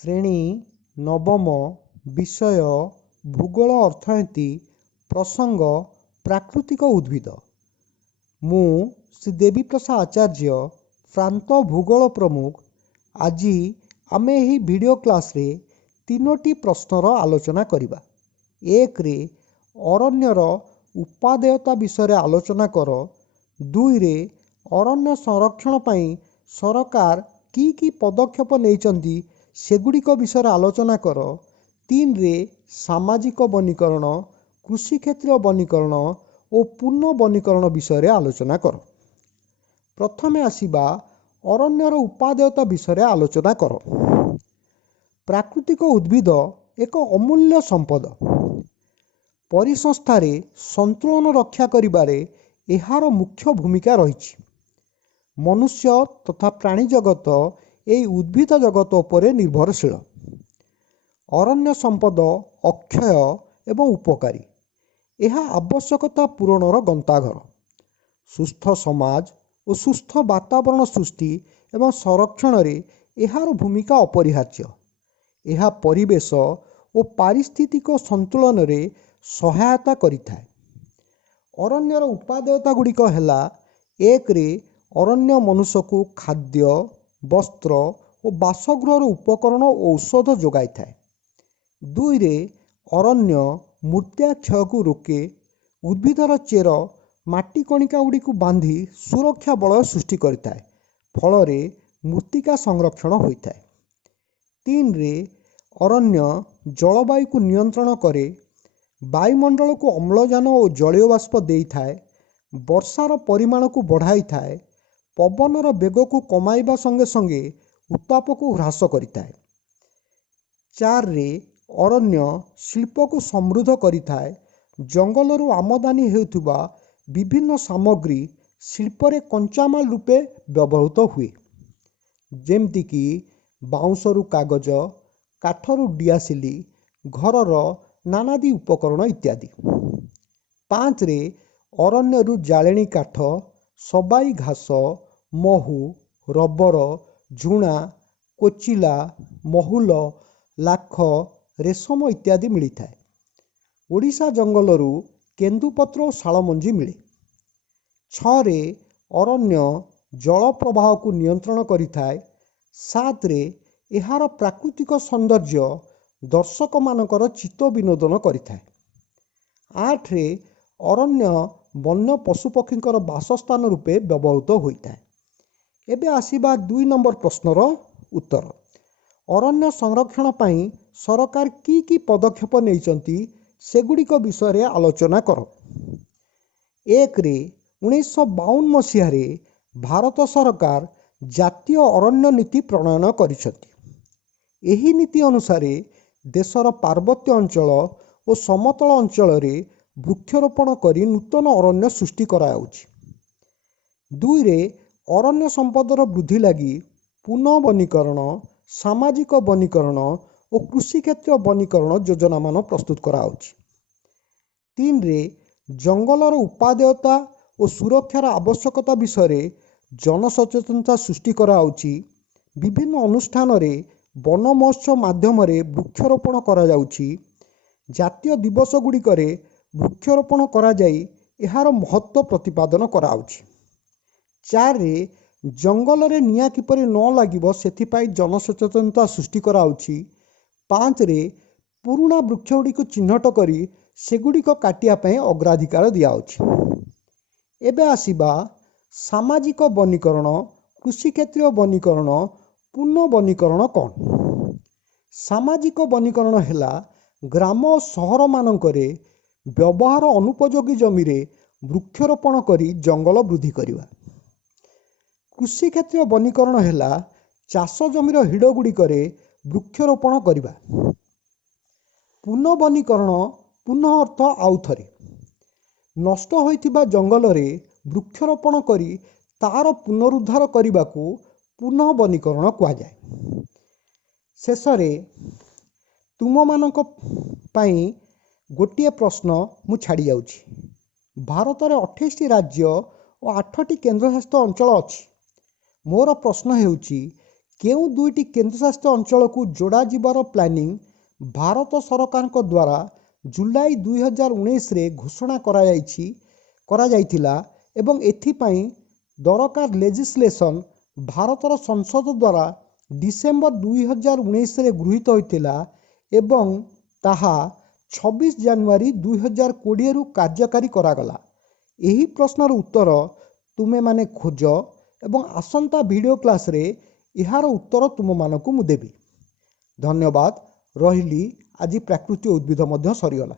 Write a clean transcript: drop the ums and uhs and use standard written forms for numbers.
ଶ୍ରେଣୀ ନବମ ବିଷୟ ଭୂଗୋଳ ଅର୍ଥନୀତି ପ୍ରସଙ୍ଗ ପ୍ରାକୃତିକ ଉଦ୍ଭିଦ। ମୁଁ ଶ୍ରୀ ଦେବୀପ୍ରସାଦ ଆଚାର୍ଯ୍ୟ ପ୍ରାନ୍ତ ଭୂଗୋଳ ପ୍ରମୁଖ। ଆଜି ଆମେ ଏହି ଭିଡ଼ିଓ କ୍ଲାସରେ ତିନୋଟି ପ୍ରଶ୍ନର ଆଲୋଚନା କରିବା। 1ରେ ଅରଣ୍ୟର ଉପାଦେୟତା ବିଷୟରେ ଆଲୋଚନା କର। 2ରେ ଅରଣ୍ୟ ସଂରକ୍ଷଣ ପାଇଁ ସରକାର କି ପଦକ୍ଷେପ ନେଇଛନ୍ତି ସେଗୁଡ଼ିକ ବିଷୟରେ ଆଲୋଚନା କର। 3ରେ ସାମାଜିକ ବନୀକରଣ, କୃଷିକ୍ଷେତ୍ରୀୟ ବନୀକରଣ ଓ ପୁନଃ ବନୀକରଣ ବିଷୟରେ ଆଲୋଚନା କର। ପ୍ରଥମେ ଆସିବା ଅରଣ୍ୟର ଉପାଦେୟତା ବିଷୟରେ ଆଲୋଚନା କର। ପ୍ରାକୃତିକ ଉଦ୍ଭିଦ ଏକ ଅମୂଲ୍ୟ ସମ୍ପଦ। ପରିସଂସ୍ଥାରେ ସନ୍ତୁଳନ ରକ୍ଷା କରିବାରେ ଏହାର ମୁଖ୍ୟ ଭୂମିକା ରହିଛି। ମନୁଷ୍ୟ ତଥା ପ୍ରାଣୀ ଜଗତ ଏହି ଉଦ୍ଭିଦ ଜଗତ ଉପରେ ନିର୍ଭରଶୀଳ। ଅରଣ୍ୟ ସମ୍ପଦ ଅକ୍ଷୟ ଏବଂ ଉପକାରୀ। ଏହା ଆବଶ୍ୟକତା ପୂରଣର ଗନ୍ତାଘର। ସୁସ୍ଥ ସମାଜ ଓ ସୁସ୍ଥ ବାତାବରଣ ସୃଷ୍ଟି ଏବଂ ସଂରକ୍ଷଣରେ ଏହାର ଭୂମିକା ଅପରିହାର୍ଯ୍ୟ। ଏହା ପରିବେଶ ଓ ପାରିସ୍ଥିତିକ ସନ୍ତୁଳନରେ ସହାୟତା କରିଥାଏ। ଅରଣ୍ୟର ଉପାଦେୟତା ଗୁଡ଼ିକ ହେଲା: 1ରେ ଅରଣ୍ୟ ମନୁଷ୍ୟକୁ ଖାଦ୍ୟ, ବସ୍ତ୍ର ଓ ବାସଗୃହର ଉପକରଣ ଓ ଔଷଧ ଯୋଗାଇଥାଏ। 2ରେ ଅରଣ୍ୟ ମୂର୍ତ୍ତିକା କ୍ଷୟକୁ ରୋକେ। ଉଦ୍ଭିଦର ଚେର ମାଟି କଣିକା ଗୁଡ଼ିକୁ ବାନ୍ଧି ସୁରକ୍ଷା ବଳୟ ସୃଷ୍ଟି କରିଥାଏ, ଫଳରେ ମୃତ୍ତିକା ସଂରକ୍ଷଣ ହୋଇଥାଏ। 3ରେ ଅରଣ୍ୟ ଜଳବାୟୁକୁ ନିୟନ୍ତ୍ରଣ କରେ। ବାୟୁମଣ୍ଡଳକୁ ଅମ୍ଳଜାନ ଓ ଜଳୀୟ ବାଷ୍ପ ଦେଇଥାଏ। ବର୍ଷାର ପରିମାଣକୁ ବଢ଼ାଇଥାଏ। ପବନର ବେଗକୁ କମାଇବା ସଙ୍ଗେ ସଙ୍ଗେ ଉତ୍ତାପକୁ ହ୍ରାସ କରିଥାଏ। 4ରେ ଅରଣ୍ୟ ଶିଳ୍ପକୁ ସମୃଦ୍ଧ କରିଥାଏ। ଜଙ୍ଗଲରୁ ଆମଦାନୀ ହେଉଥିବା ବିଭିନ୍ନ ସାମଗ୍ରୀ ଶିଳ୍ପରେ କଞ୍ଚାମାଲ ରୂପେ ବ୍ୟବହୃତ ହୁଏ, ଯେମିତିକି ବାଉଁଶରୁ କାଗଜ, କାଠରୁ ଡିଆସିଲି, ଘରର ନାନାଦି ଉପକରଣ ଇତ୍ୟାଦି। 5ରେ ଅରଣ୍ୟରୁ ଜାଳେଣୀ କାଠ, ସବାଇ ଘାସ, ମହୁ, ରବର, ଝୁଣା, କୋଚିଲା, ମହୁଲ, ଲାଖ, ରେଶମ ଇତ୍ୟାଦି ମିଳିଥାଏ। ଓଡ଼ିଶା ଜଙ୍ଗଲରୁ କେନ୍ଦୁପତ୍ର ଓ ଶାଳମଞ୍ଜି ମିଳେ। 6ରେ ଅରଣ୍ୟ ଜଳ ପ୍ରବାହକୁ ନିୟନ୍ତ୍ରଣ କରିଥାଏ। 7ରେ ଏହାର ପ୍ରାକୃତିକ ସୌନ୍ଦର୍ଯ୍ୟ ଦର୍ଶକମାନଙ୍କର ଚିତ୍ତ ବିନୋଦନ କରିଥାଏ। 8ରେ ଅରଣ୍ୟ ବନ୍ୟ ପଶୁପକ୍ଷୀଙ୍କର ବାସସ୍ଥାନ ରୂପେ ବ୍ୟବହୃତ ହୋଇଥାଏ। ଏବେ ଆସିବା 2 ନମ୍ବର ପ୍ରଶ୍ନର ଉତ୍ତର। ଅରଣ୍ୟ ସଂରକ୍ଷଣ ପାଇଁ ସରକାର କି ପଦକ୍ଷେପ ନେଇଛନ୍ତି ସେଗୁଡ଼ିକ ବିଷୟରେ ଆଲୋଚନା କର। 1ରେ 1952 ମସିହାରେ ଭାରତ ସରକାର ଜାତୀୟ ଅରଣ୍ୟ ନୀତି ପ୍ରଣୟନ କରିଛନ୍ତି। ଏହି ନୀତି ଅନୁସାରେ ଦେଶର ପାର୍ବତ୍ୟ ଅଞ୍ଚଳ ଓ ସମତଳ ଅଞ୍ଚଳରେ ବୃକ୍ଷରୋପଣ କରି ନୂତନ ଅରଣ୍ୟ ସୃଷ୍ଟି କରାଯାଉଛି। 2ରେ ଅରଣ୍ୟ ସମ୍ପଦର ବୃଦ୍ଧି ଲାଗି ପୁନଃ ବନୀକରଣ, ସାମାଜିକ ବନୀକରଣ ଓ କୃଷିକ୍ଷେତ୍ରୀୟ ବନୀକରଣ ଯୋଜନାମାନ ପ୍ରସ୍ତୁତ କରାଯାଉଛି। 3ରେ ଜଙ୍ଗଲର ଉପାଦେୟତା ଓ ସୁରକ୍ଷାର ଆବଶ୍ୟକତା ବିଷୟରେ ଜନସଚେତନତା ସୃଷ୍ଟି କରାଯାଉଛି। ବିଭିନ୍ନ ଅନୁଷ୍ଠାନରେ ବନ ମହୋତ୍ସବ ମାଧ୍ୟମରେ ବୃକ୍ଷରୋପଣ କରାଯାଉଛି। ଜାତୀୟ ଦିବସ ଗୁଡ଼ିକରେ ବୃକ୍ଷରୋପଣ କରାଯାଇ ଏହାର ମହତ୍ତ୍ୱ ପ୍ରତିପାଦନ କରାଯାଉଛି। 4ରେ ଜଙ୍ଗଲରେ ନିଆଁ କିପରି ନ ଲାଗିବ ସେଥିପାଇଁ ଜନସଚେତନତା ସୃଷ୍ଟି କରାଯାଉଛି। 5ରେ ପୁରୁଣା ବୃକ୍ଷଗୁଡ଼ିକୁ ଚିହ୍ନଟ କରି ସେଗୁଡ଼ିକ କାଟିବା ପାଇଁ ଅଗ୍ରାଧିକାର ଦିଆଯାଉଛି। ଏବେ ଆସିବା ସାମାଜିକ ବନୀକରଣ, କୃଷିକ୍ଷେତ୍ରୀୟ ବନୀକରଣ, ପୁନଃ ବନୀକରଣ କ'ଣ? ସାମାଜିକ ବନୀକରଣ ହେଲା ଗ୍ରାମ ଓ ସହରମାନଙ୍କରେ ବ୍ୟବହାର ଅନୁପଯୋଗୀ ଜମିରେ ବୃକ୍ଷରୋପଣ କରି ଜଙ୍ଗଲ ବୃଦ୍ଧି କରିବା। କୃଷିକ୍ଷେତ୍ରୀୟ ବନୀକରଣ ହେଲା ଚାଷ ଜମିର ହିଡ଼ ଗୁଡ଼ିକରେ ବୃକ୍ଷରୋପଣ କରିବା। ପୁନଃ ବନୀକରଣ, ପୁନଃ ଅର୍ଥ ଆଉଥରେ। ନଷ୍ଟ ହୋଇଥିବା ଜଙ୍ଗଲରେ ବୃକ୍ଷରୋପଣ କରି ତାହାର ପୁନରୁଦ୍ଧାର କରିବାକୁ ପୁନଃ ବନୀକରଣ କୁହାଯାଏ। ଶେଷରେ ତୁମମାନଙ୍କ ପାଇଁ ଗୋଟିଏ ପ୍ରଶ୍ନ ମୁଁ ଛାଡ଼ି ଯାଉଛି। ଭାରତରେ 28ଟି ରାଜ୍ୟ ଓ 8ଟି କେନ୍ଦ୍ରଶାସିତ ଅଞ୍ଚଳ ଅଛି। ମୋର ପ୍ରଶ୍ନ ହେଉଛି, କେଉଁ ଦୁଇଟି କେନ୍ଦ୍ରଶାସିତ ଅଞ୍ଚଳକୁ ଯୋଡ଼ାଯିବାର ପ୍ଲାନିଂ ଭାରତ ସରକାରଙ୍କ ଦ୍ୱାରା ଜୁଲାଇ 2019ରେ ଘୋଷଣା କରାଯାଇଥିଲା ଏବଂ ଏଥିପାଇଁ ଦରକାର ଲେଜିସ୍ଲେସନ୍ ଭାରତର ସଂସଦ ଦ୍ୱାରା ଡିସେମ୍ବର 2019ରେ ଗୃହୀତ ହୋଇଥିଲା ଏବଂ ତାହା 26 ଜାନୁଆରୀ 2020ରୁ କାର୍ଯ୍ୟକାରୀ କରାଗଲା। ଏହି ପ୍ରଶ୍ନର ଉତ୍ତର ତୁମେମାନେ ଖୋଜ ଏବଂ ଆସନ୍ତା ଭିଡ଼ିଓ କ୍ଲାସ୍ରେ ଏହାର ଉତ୍ତର ତୁମମାନଙ୍କୁ ମୁଁ ଦେବି। ଧନ୍ୟବାଦ। ରହିଲି। ଆଜି ପ୍ରାକୃତିକ ଉଦ୍ଭିଦ ମଧ୍ୟ ସରିଗଲା।